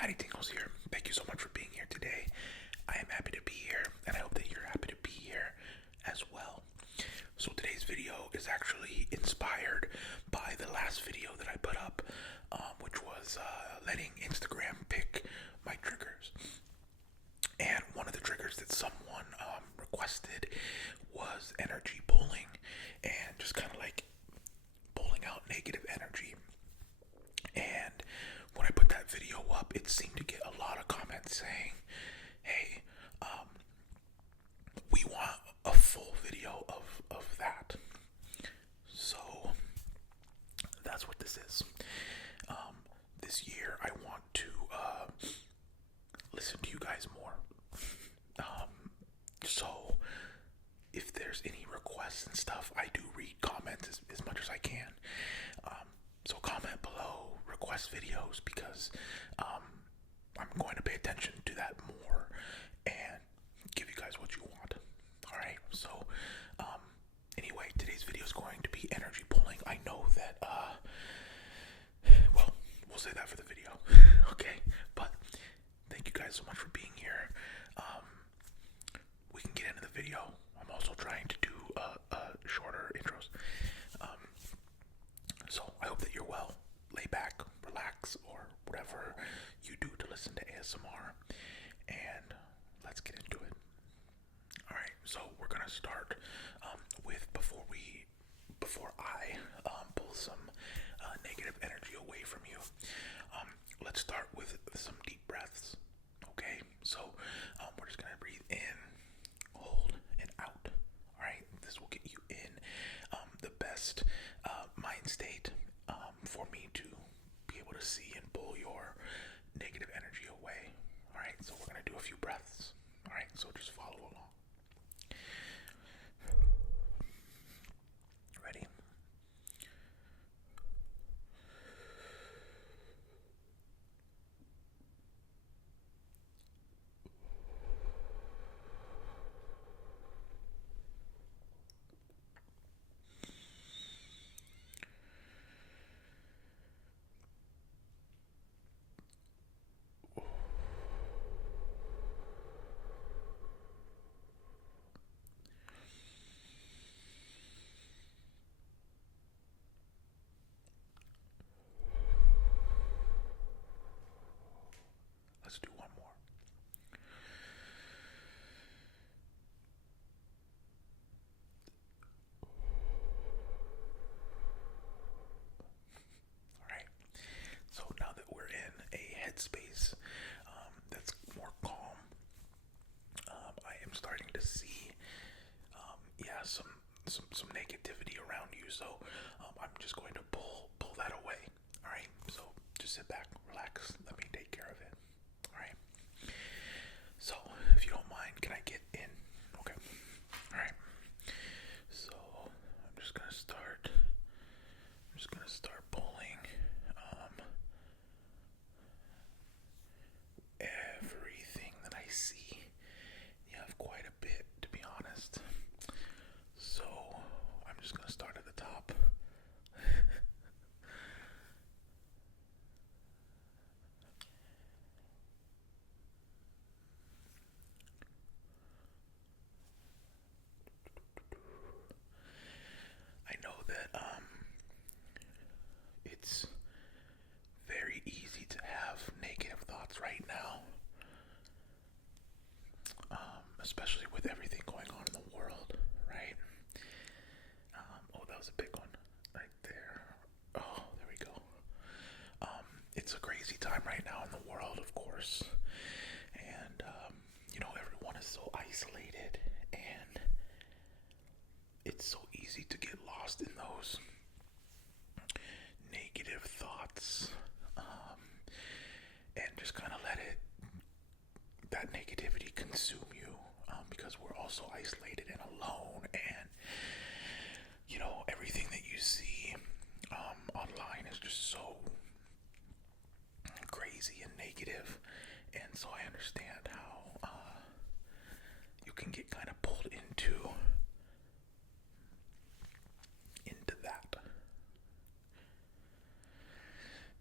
Matty Tingles here. Thank you so much for being here today. I am happy to be here, and I hope that you're happy to be here as well. So today's video is actually inspired by the last video that I put up, which was letting Instagram pick my triggers. And one of the triggers that someone requested was energy pulling, and just kind of like pulling out negative energy. And when I put that video up, it seemed to get a lot of comments saying, hey, we want a full video of that. So that's what this is. This year I want to listen to you guys more. So if there's any requests and stuff, I do read comments as much as I can. So comment below, request videos, because I'm going to pay attention to that more and give you guys what you want. Alright, so anyway, today's video is going to be energy pulling. I know that, well, we'll say that for the video. Okay, but thank you guys so much for being here. We can get into the video. I'm also trying to do shorter intros. So I hope that you're well. Lay back, relax, or whatever you do to listen to ASMR, and let's get into it. Alright, so we're gonna start with before I pull some negative energy away from you. Let's start with some deep breaths. Okay, so we're just gonna breathe in, hold, and out. Alright, this will get you in the best mind state for me to be able to see and pull your negative energy away. Alright, so we're gonna do a few breaths. Alright, so just follow along. Ready? Let's do one more. Alright, so now that we're in a headspace that's more calm, I am starting to see some negativity around you, so I'm just going to pull that away. Alright, so just sit back, relax, let me take care of it. Alright, so if you don't mind, can I get in? Okay, alright, so I'm just gonna start pulling everything that I see. You have quite a bit, to be honest. So I'm just gonna start at the top. I know that it's very easy to have negative thoughts right now, especially with everything going on in the world, right? Oh, that was a big one right there. Oh, there we go. It's a crazy time right now in the world, of course, and everyone is so isolated, and it's so easy to get lost in those negative thoughts, and just kind of let that negativity consume you, because we're all so isolated and alone, and everything that you see online is just so crazy and negative. And so I understand how you can get kind of pulled into that.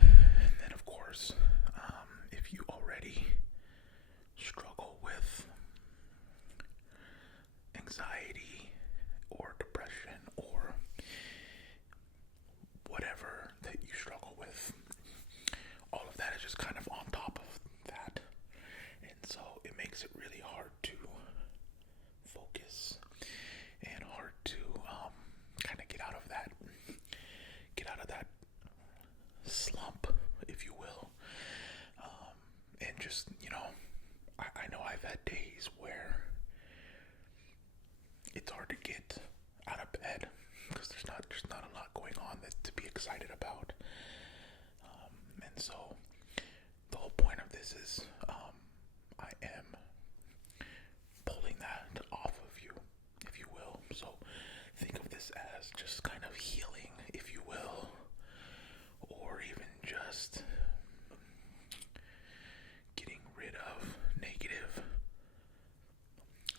And then of course, if you hard to get out of bed because there's not a lot going on to be excited about. And so the whole point of this is I am pulling that off of you, if you will. So think of this as just kind of healing, if you will, or even just getting rid of negative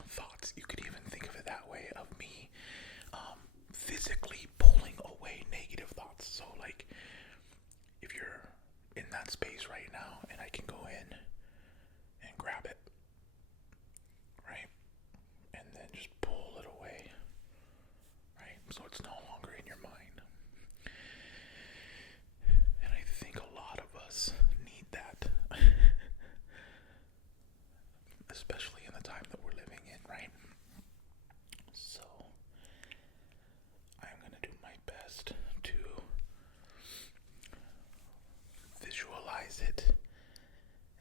thoughts. You could even think of it that way, of me physically pulling away negative thoughts. So like if you're in that space right now and I can go in and grab it, right? And then just pull it away, right? So it's no longer in your mind. And I think a lot of us need that, especially in the time that we're living in, right? So I'm going to do my best to visualize it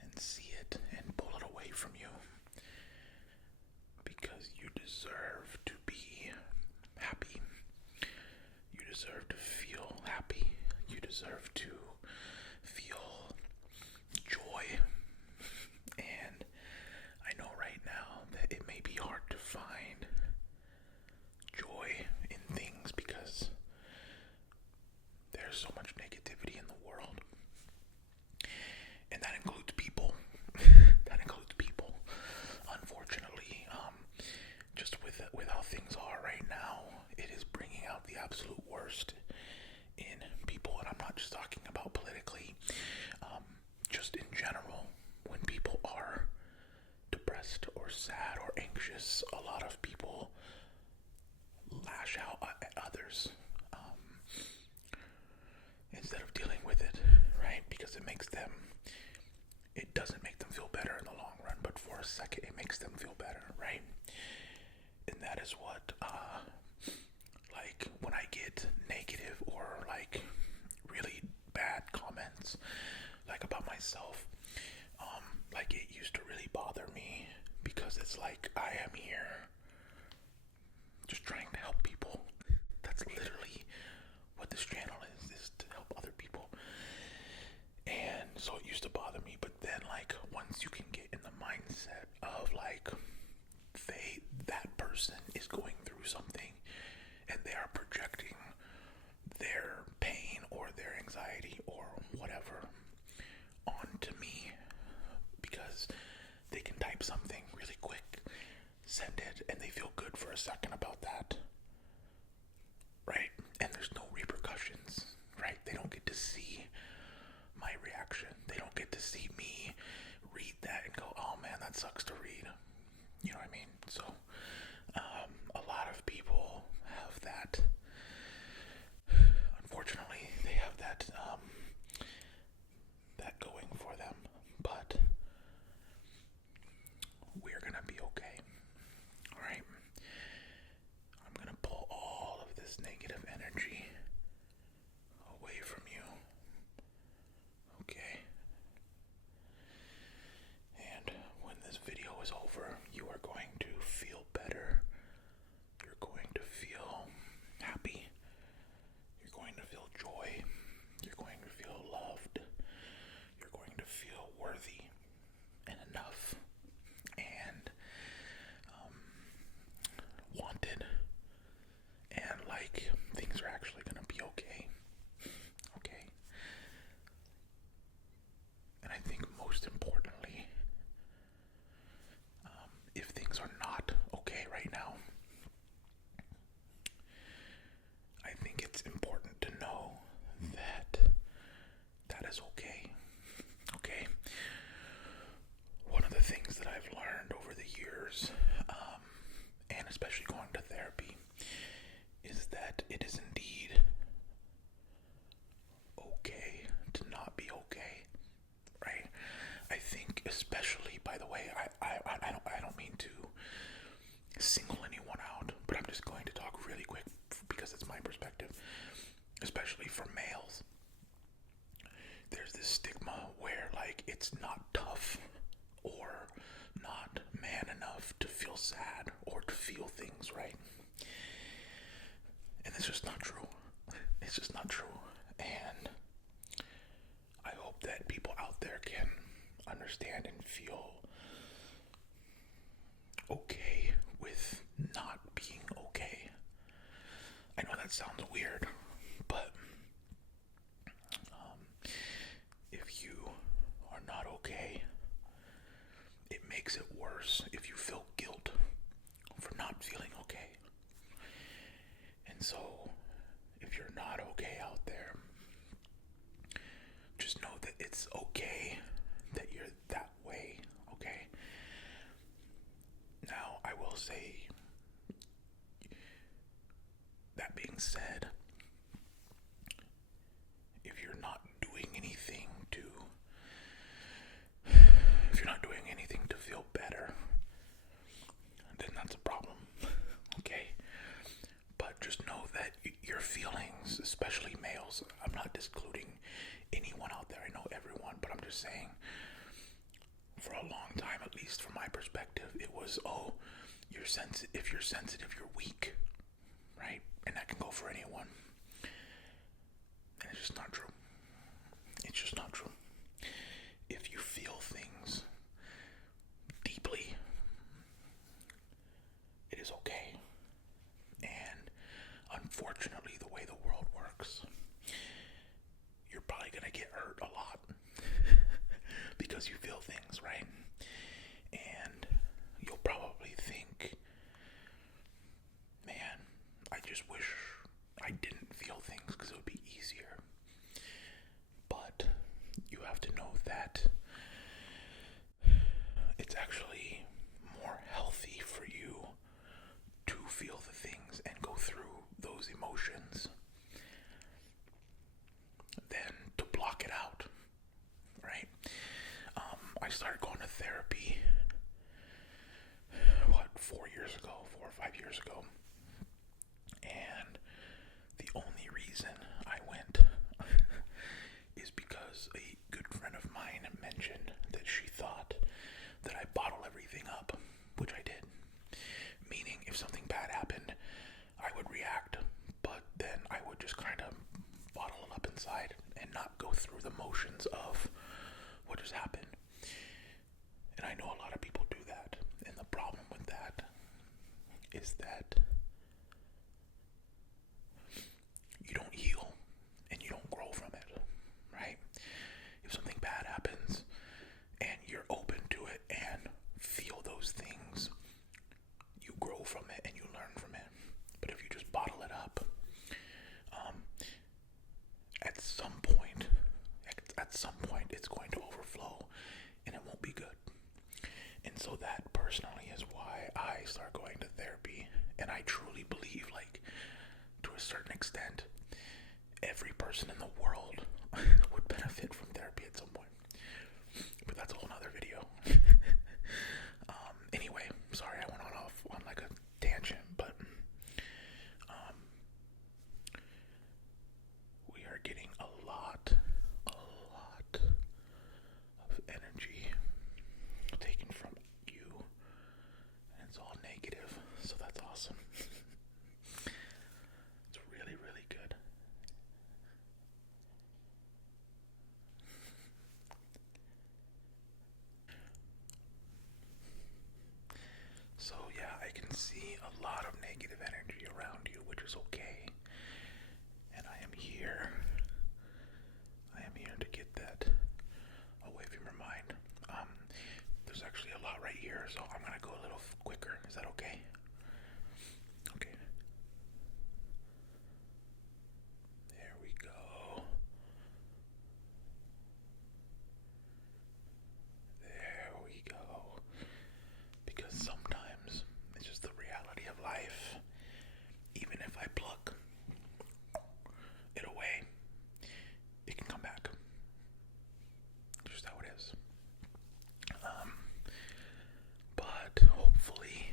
and see it and pull it away from you, because you deserve to be happy. You deserve to feel happy. You deserve to feel joy. And I know right now that it may be hard to find joy in things because there's so much negativity in the world. And that includes people. That includes people. Unfortunately, just with how things are right now, it is bringing out the absolute worst in people. And I'm not just talking about politically. Just in general, when people are depressed or sad or anxious, a lot of people lash out at others instead of dealing with it, right? Because it doesn't make them feel better in the long run, but for a second it makes them feel better, right? And that is what, like when I get negative or like really bad comments, like about myself, like it used to really bother me, because it's like I am here just trying to help people. That's literally what this channel is to help other people. And so it used to bother me, but then like once you can get in the mindset of like that person is going through something and they are projecting their pain or their anxiety or whatever onto me, because they can type something really quick, send it, and they feel good for a second about that, right? And there's no repercussions, right? They don't get to see my reaction. They don't get to see me read that and go, oh man, that sucks to read. You know what I mean? So a lot of people have that. Unfortunately, they have that that going for them. But we're gonna be okay. All right. I'm gonna pull all of this negative energy away from you. Okay. And when this video is over, you are going to feel better. You're going to feel happy. You're going to feel joy. You're going to feel loved. You're going to feel worthy and enough and wanted, and like things are actually going to be okay. Okay. And I think most importantly, if things are not okay right now, I think it's important to know that that is okay. Okay? One of the things that I've learned over the years, and especially going to therapy, is that it is indeed okay to not be okay, right? I think, especially, by the way, I don't mean to single anyone out, but I'm just going to talk really quick because it's my perspective, especially for males. There's this stigma where like it's not tough or not man enough to feel sad or to feel things, right? just not true. It's just not true. And I hope that people out there can understand and feel okay with not being okay. I know that sounds weird, but if you are not okay, it makes it worse if you feel guilt for not feeling okay. And so, if you're not okay out there, just know that it's okay that you're that way, okay? Now, I will say, that being said, if you're not doing anything to feel better, then that's a problem, okay? But just know that your feelings, especially males, I'm not excluding anyone out there, I know everyone, but I'm just saying, for a long time, at least from my perspective, it was, oh, if you're sensitive, you're weak, right? And that can go for anyone. And it's just not true. It's just not true. If you feel things deeply, it is okay. And unfortunately, the way the world works, you're probably going to get hurt a lot because you feel things, right? And you'll probably think, man, I just wish I didn't feel things because it would be easier. But you have to know that it's actually more healthy for you to feel the things and go through those emotions than to block it out, right? I started going to therapy, 4 or 5 years ago, and the only reason I went is because a good friend of mine mentioned that she thought that I bottle everything up, which I did. Meaning, if something bad happened, I would react, but then I would just kind of bottle it up inside and not go through the motions of what just happened. And I know a lot of people do that, and the problem with that is that you don't heal and you don't grow from it, right? If something bad happens and you're open to it and feel those things, you grow from it and you learn from it. But if you just bottle it up, at some point it's going to overflow and it won't be good. And so that personally is why I started going to therapy. And I truly believe, like, to a certain extent, every person in the world would benefit from therapy at some point. But that's a whole nother video. Anyway, sorry I went off on like a tangent, but we are getting a lot of energy taken from you, and it's all negative, so that's awesome. It's really, really good. So yeah, I can see a lot of negative energy around you, which is okay. And I am here to get that away from your mind. There's actually a lot right here, so I'm gonna go a little quicker. Is that okay? Okay. There we go. There we go. Because sometimes it's just the reality of life. Even if I pluck it away, it can come back. Just how it is. But hopefully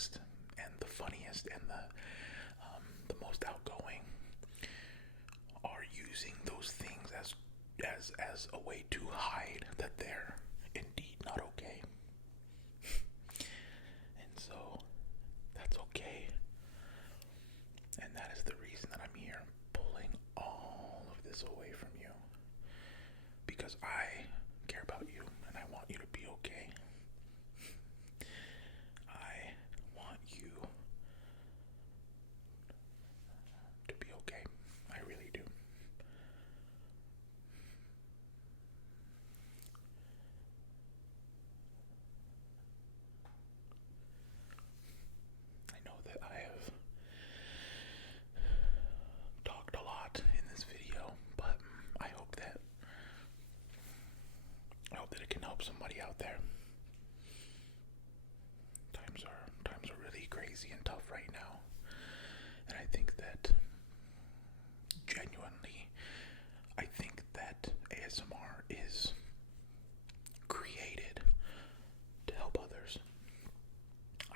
sweetest and the funniest and the most outgoing are using those things as a way to hide that they're indeed not okay. And so that's okay. And that is the reason that I'm here, pulling all of this away from you. Because I care about you and I want you to be okay. I want you to be okay. I really do. I know that I have talked a lot in this video, but I hope that it can help somebody out there. Times are really crazy and tough right now. And I think that genuinely, I think that ASMR is created to help others.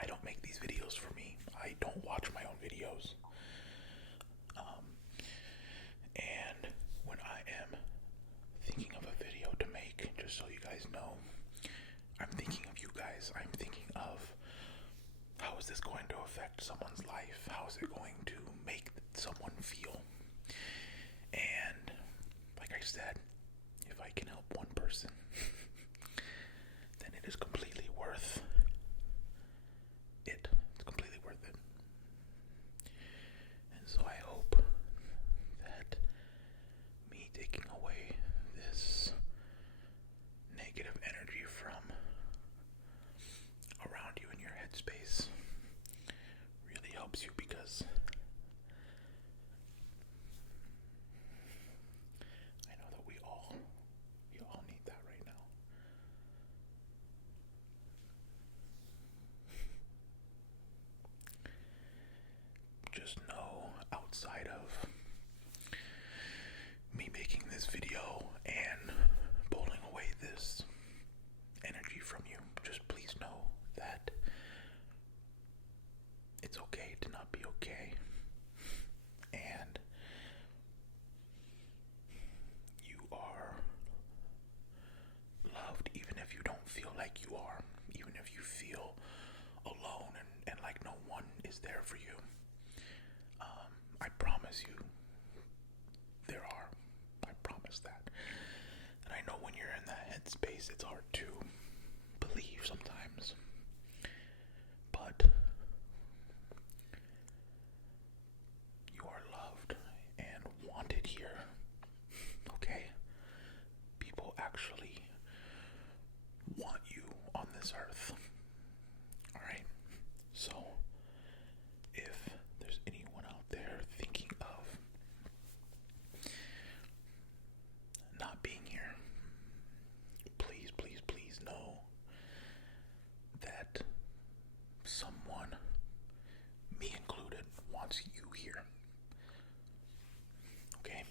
I don't make these videos for me. I don't watch my own videos. And when I am thinking of a video to make, just so you guys know, I'm thinking of you guys. I'm thinking of how is this going to affect someone's life? How is it going to make someone feel? And like I said, if I can help one person, then it is completely worth it. It's completely worth it. And so I hope that me taking away this negative energy from around you in your headspace really helps you, because I know that we all need that right now. Just know, outside of me making this video and pulling away this energy from you, just please know that it's okay to not be okay. And you are loved even if you don't feel like you are, even if you feel alone and like no one is there for you. I promise you there are. I promise that. And I know when you're in that headspace, it's hard to believe sometimes. But you are loved and wanted here. Okay? People actually want you on this earth. Alright? So, if there's anyone out there thinking of not being here, please, please, please know that someone, me included, wants you here. Okay?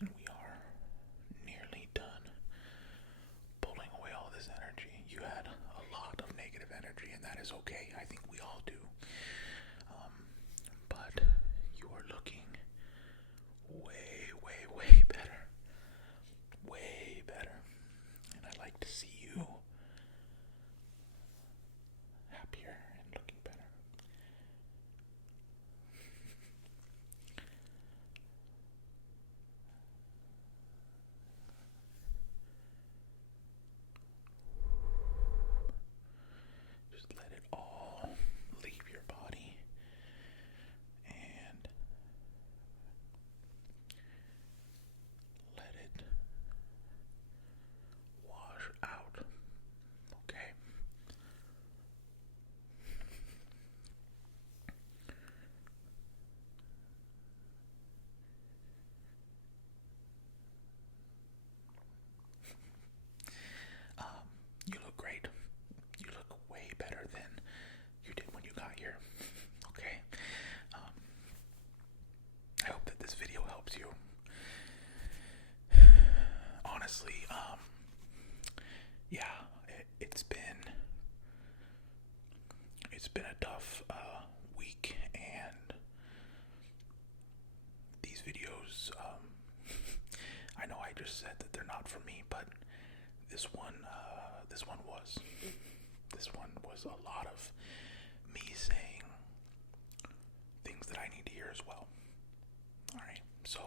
And we are nearly done pulling away all this energy. You had a lot of negative energy, and that is okay. I think we all do. But you are looking way, way, way better. Way better. And I like to see you happier and looking better. Just let it all leave your body and just said that they're not for me, but this one was. This one was a lot of me saying things that I need to hear as well. Alright, so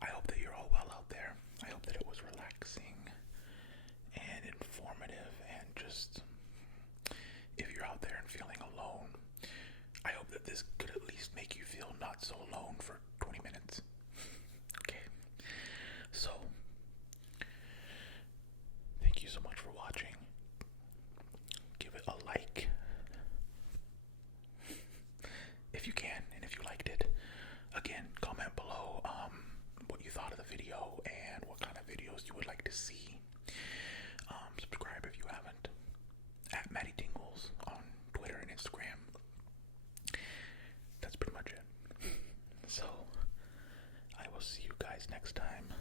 I hope that you're all well out there. I hope that it was relaxing and informative, and just, if you're out there and feeling alone, I hope that this could at least make you feel not so alone for 20 minutes. Okay, so thank you so much for watching. Give it a like if you can, and if you liked it. Again, comment below what you thought of the video and what kind of videos you would like to see. Subscribe if you haven't. At Matty Tingles on Twitter and Instagram. That's pretty much it. So I will see you guys next time.